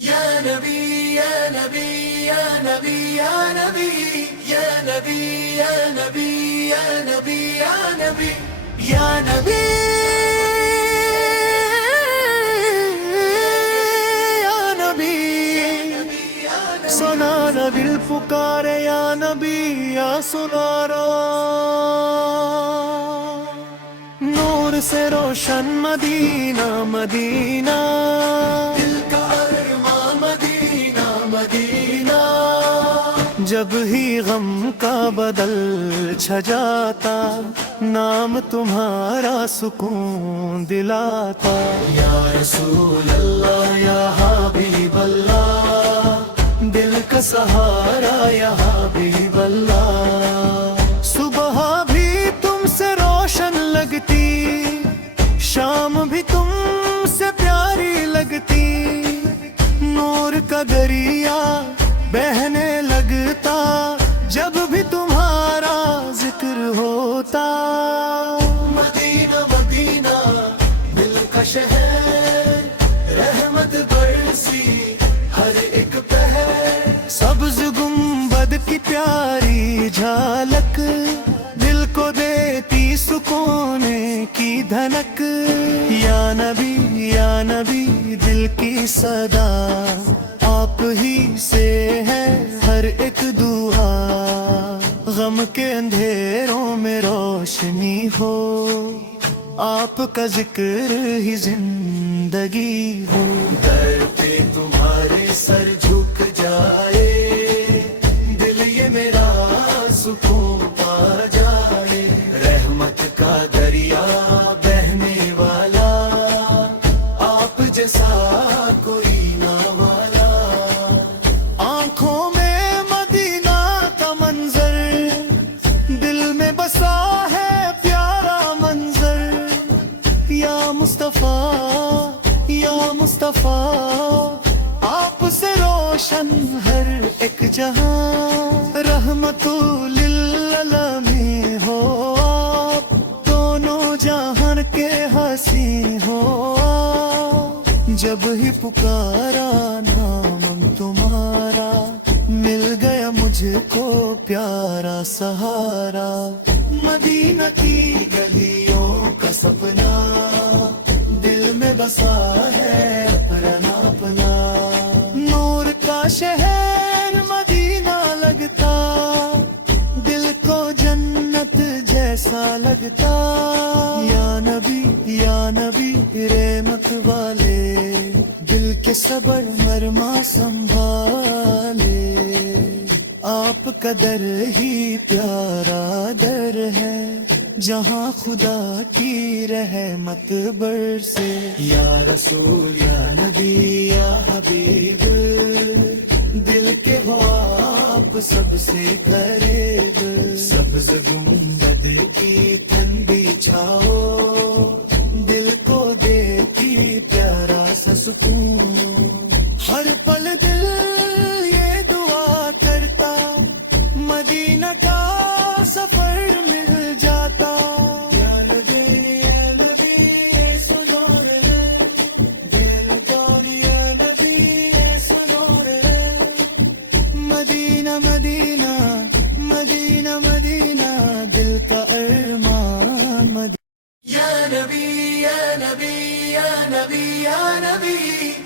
یا نبی یا نبی یا نبی یا نبی یا نبی یا نبی یا نبی یا نبی یا نبی یا نبی سنا نبی پکارے یا نبی یا سنارا نور سے روشن مدینہ مدینہ دل کا ارمان مدینہ مدینہ جب ہی غم کا بدل چھا جاتا نام تمہارا سکون دلاتا یا رسول اللہ یا حبیب اللہ دل کا سہارا یا حبیب اللہ صبح بھی تم سے روشن لگتی شام بھی تم سے پیاری لگتی نور کا دریا بہنے لگتا جب بھی تمہارا ذکر ہوتا مدینہ مدینہ دل کا شہر رحمت برسی ہر ایک پہر سبز گنبد کی پیاری جھلک دل کو دیتی سکون کی دھنک یا نبی دل کی صدا آپ ہی سے ہے ہر ایک دعا غم کے اندھیروں میں روشنی ہو آپ کا ذکر ہی زندگی ہو در پہ تمہارے سر جھک جائے دل یہ میرا سکون پا جائے رحمت کا دریا بہنے والا آپ جیسا کوئی نہ والا آنکھوں میں مدینہ کا منظر دل میں بسا ہے پیارا منظر یا مصطفیٰ آپ سے روشن ہر ایک جہاں رحمت للعالمین ہو آپ دونوں جہان کے حسین ہو جب ہی پکارا نام تمہارا مل گیا مجھ کو پیارا سہارا مدینہ کی گلیوں کا سپنا دل میں بسا ہے اپنا اپنا نور کا شہر مدینہ لگتا دل کو جنت جیسا لگتا یا نبی رحمت والے دل کے صبر مرما سنبھالے آپ کا در ہی پیارا در ہے جہاں خدا کی رحمت برسے یا رسول یا نبی یا حبیب دل کے ہو آپ سب سے قریب سبز گنبد کی ٹھنڈی چھاؤ دل کو دیتی پیارا سا سکون ہر پل دل یہ دعا کرتا مدینہ کا سفر مل جاتا یا نبی سنو رے دل کا یا نبی سنو رے مدینہ مدینہ مدینہ مدینہ دل کا ارمان مدینہ یا نبی یا نبی یا نبی یا نبی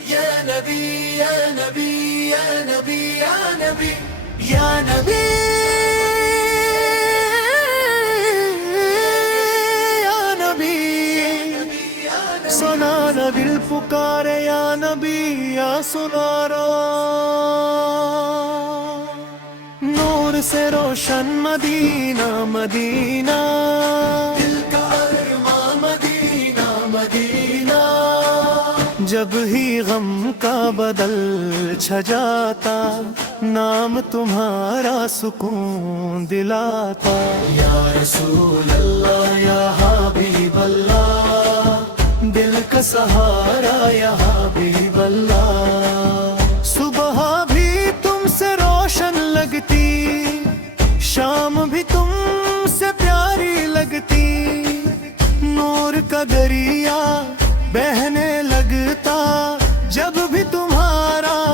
یا نبی یا نبی یا نبی یا نبی یا نبی یا نبی سنا نبی پکارے یا نبی یا سنارا نور سے روشن مدینہ مدینہ دل کا ارمان مدینہ مدینہ جب ہی غم کا بدل چھا جاتا نام تمہارا سکون دلاتا یا رسول اللہ یا حبیب اللہ دل کا سہارا یا حبیب اللہ صبح بھی تم سے روشن لگتی شام بھی تم سے پیاری لگتی نور کا دریا بہنے لگتا جب بھی تمہارا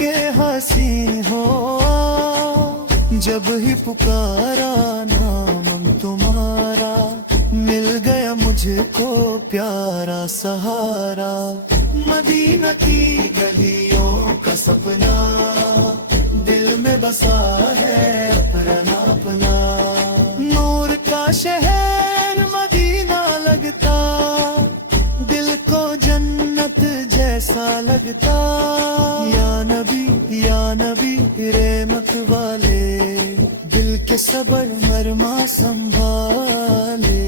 کے ہنسی ہو جب ہی پکارا نام تمہارا مل گیا مجھ کو پیارا سہارا مدینہ کی گلیوں کا سپنا دل میں بسا ہے اپنا اپنا نور کا شہر مدینہ لگتا دل کو جنت جیسا لگتا یا نبی رحمت والے دل کے صبر مرما سنبھالے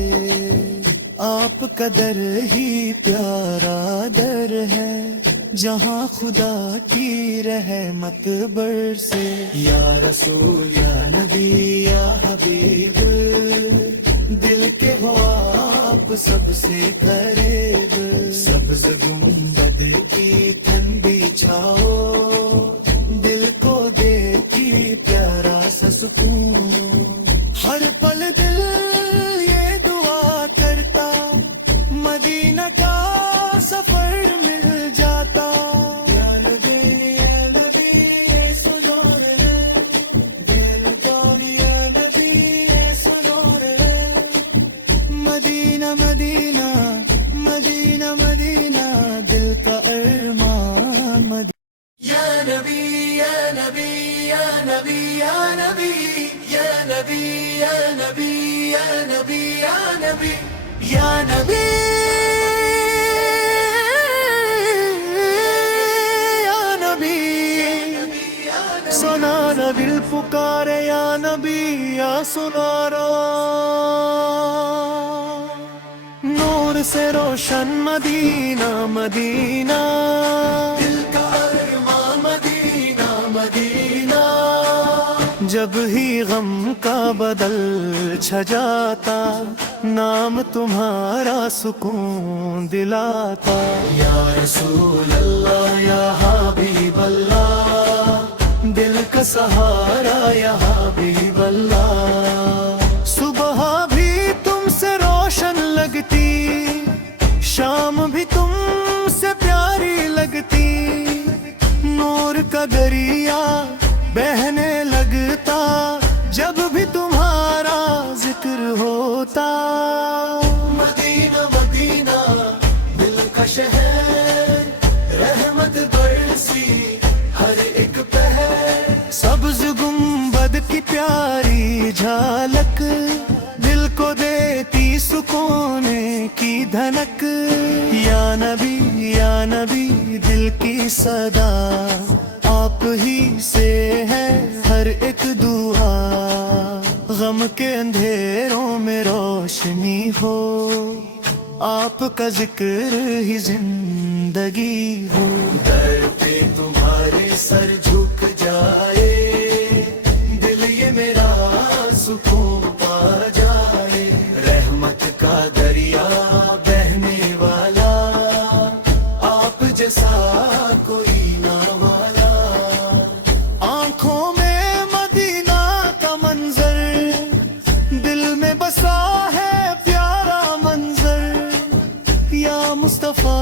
آپ کا در ہی پیارا در ہے جہاں خدا کی رحمت برسے یا رسول یا نبی یا حبیب دل کے ہو آپ سب سے قریب سبز گنبد کی ٹھنڈی چھاؤ دل کو دیکھی پیارا سا سکون ہر پل دل یہ دعا کرتا مدینہ کا سفر مل جاتا یا نبی سنو رے دل کا یا نبی سنو رے مدینہ مدینہ مدینہ مدینہ دل کا ارمان مدینہ یا نبی یا نبی یا نبی یا نبی یا نبی یا نبی یا نبی یا نبی یا نبی یا نبی سنا نبی پکارے یا نبی یا سنارا نور سے روشن مدینہ مدینہ دل کا ارمان مدینہ مدینہ جب ہی غم کا بدل چھا جاتا نام تمہارا سکون دلاتا یا رسول اللہ یا حبیب اللہ دل کا سہارا یا حبیب اللہ صبح بھی تم سے روشن لگتی شام بھی تم سے پیاری لگتی نور کا دریا بہنے لگتا جب بھی تمہارا ذکر ہوتا مدینہ مدینہ دل کا شہر رحمت برسی ہر ایک پہر سبز گنبد کی پیاری جھالک دل کو دیتی سکون کی دھنک یا نبی دل کی صدا آپ ہی سے ہے ہر ایک دعا غم کے اندھیروں میں روشنی ہو آپ کا ذکر ہی زندگی ہو در پہ تمہارے سر جھک جائے دل یہ میرا سکون پا جائے رحمت کا دریا بہنے والا آپ جیسا کوئی نہ والا آنکھوں میں مدینہ کا منظر دل میں بسا ہے پیارا منظر یا مصطفیٰ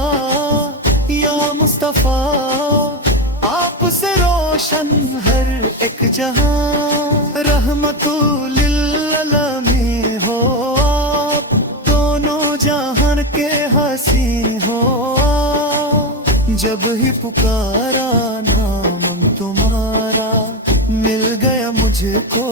آپ سے روشن ہر ایک جہاں رحمت للعالمین ہو آپ دونوں جہان کے ہنسی ہو جب ہی پکارا نام تمہارا مل گیا مجھ کو